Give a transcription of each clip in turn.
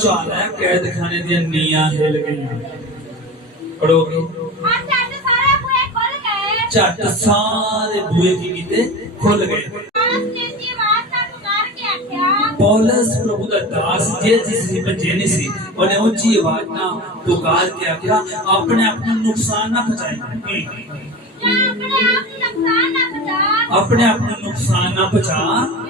ਦੀਆਂ ਨੀਆਂ ਹਿੱਲ ਗਈਆਂ। ਪੜੋਗੇ ਝੱਟ ਸਾਰੇ ਬੂਏ ਕੀ ਕੀਤੇ? ਖੁੱਲ ਗਏ। ਪੌਲਸ ਪ੍ਰਭੂ ਦਾ ਦਾਸ ਜੇ ਜਿਸ ਦੀ ਬੱਚੇ ਨਹੀਂ ਸੀ ਉਹਨੇ ਉੱਚੀ ਆਵਾਜ਼ ਨਾਲ ਪੁਕਾਰ ਕੇ ਆਖਿਆ ਆਪਣੇ ਆਪ ਨੂੰ ਨੁਕਸਾਨ ਨਾ ਪਹੁੰਚਾਏ ਜਾਂ ਆਪਣੇ ਆਪ ਨੂੰ ਨੁਕਸਾਨ ਨਾ ਪਹੁੰਚਾ।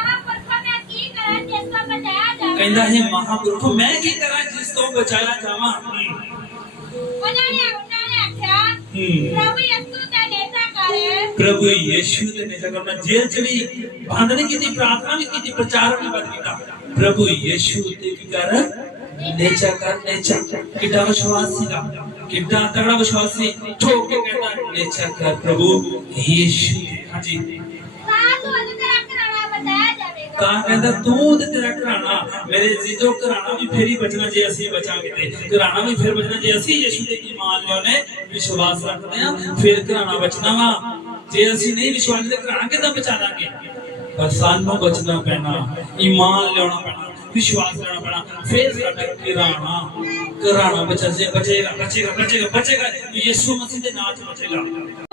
महापुरुष मैं की तरह जिसको बचाया जावा प्रभु यीशु ने नेता करना जेल चली बांधने की थी, प्रार्थना में की थी, प्रचार में बात की प्रभु यीशु के कारण, नेचा कर नेचा। कितना विश्वासी था कितना तगड़ा विश्वासी, ठोक के नेचा कर प्रभु यीशु हाँ ਤਾਂ ਕਹਿੰਦਾ ਤੂੰ ਤੇ ਤੇਰਾ ਘਰਾਣਾ ਮੇਰੇ ਜੀਜੋ ਘਰਾਣਾ ਵੀ ਫੇਰ ਹੀ ਬਚਣਾ ਜੇ ਅਸੀਂ ਬਚਾਂਗੇ ਤੇ ਘਰਾਣਾ ਵੀ ਫੇਰ ਬਚਣਾ ਜੇ ਅਸੀਂ ਯਿਸੂ ਤੇ ਈਮਾਨ ਲਿਆਉਨੇ ਵਿਸ਼ਵਾਸ ਰੱਖਦੇ ਆ ਫਿਰ ਘਰਾਣਾ ਬਚਣਾ ਵਾ ਜੇ ਅਸੀਂ ਨਹੀਂ ਵਿਸ਼ਵਾਸ ਤੇ ਘਰਾਣਾ ਕਿੱਦਾਂ ਬਚਾ ਲਾਂਗੇ ਪਰ ਸਾਨੂੰ ਬਚਣਾ ਪੈਣਾ ਈਮਾਨ ਲਿਆਉਣਾ ਪੈਣਾ ਵਿਸ਼ਵਾਸ ਲੈਣਾ ਪੈਣਾ ਫਿਰ ਸਾਡਾ ਘਰਾਣਾ ਘਰਾਣਾ ਬਚਾ ਜੇ ਬਚੇਗਾ ਬਚੇਗਾ ਬਚੇਗਾ ਬਚੇਗਾ ਯਿਸੂ ਮਸੀਹ ਦੇ ਨਾਮ ਚ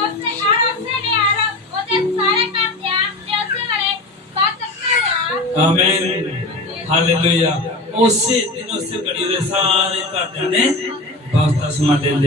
ਆਮੀਨ ਹਾਲੇਲੂਇਆ ਉਸੇ ਦਿਨ ਉਸੇ ਘੜੀ ਦੇ ਸਾਰੇ ਘਰਦਿਆਂ ਨੇ ਬਖਤ ਅਸਮਾ ਲਿਆ।